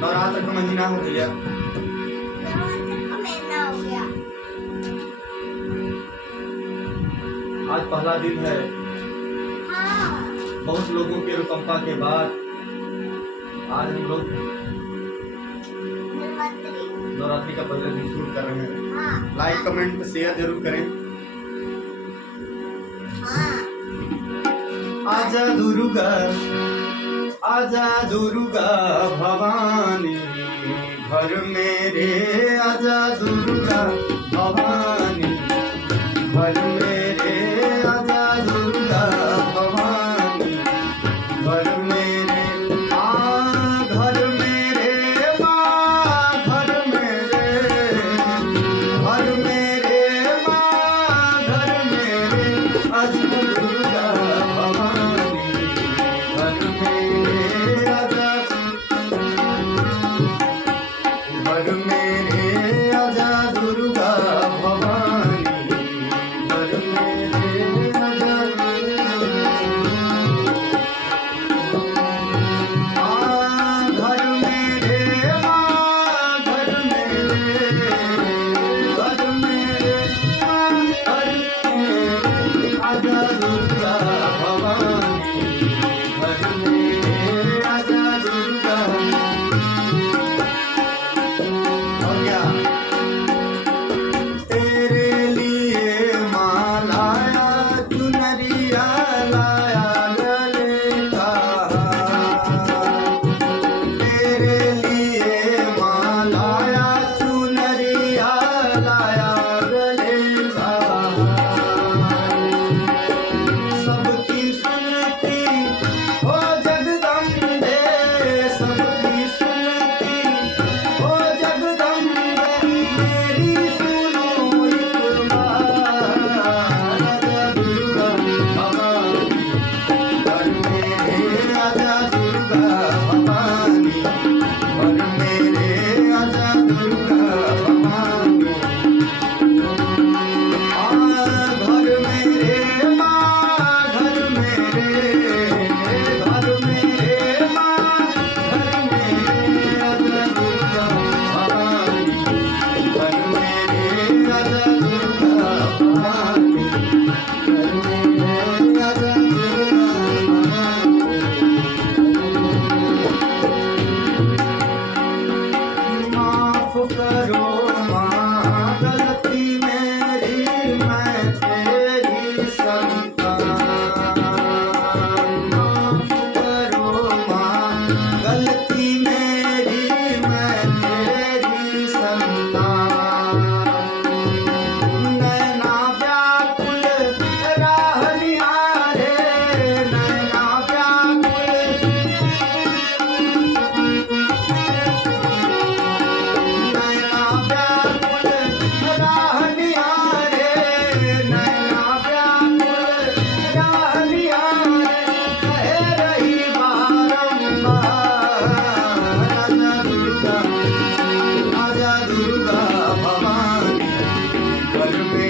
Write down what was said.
नवरात्र का महीना हो गया हो। आज पहला दिन है। हाँ बहुत लोगों के अनुकंपा के बाद आज हम लोग नवरात्रि का पहले दिन शुरू कर रहे हैं। हाँ लाइक कमेंट शेयर ज़रूर करें। हाँ। आजा दुर्गा आजा दुर्गा भवानी घर मेरे आजा दुर्गा। to me.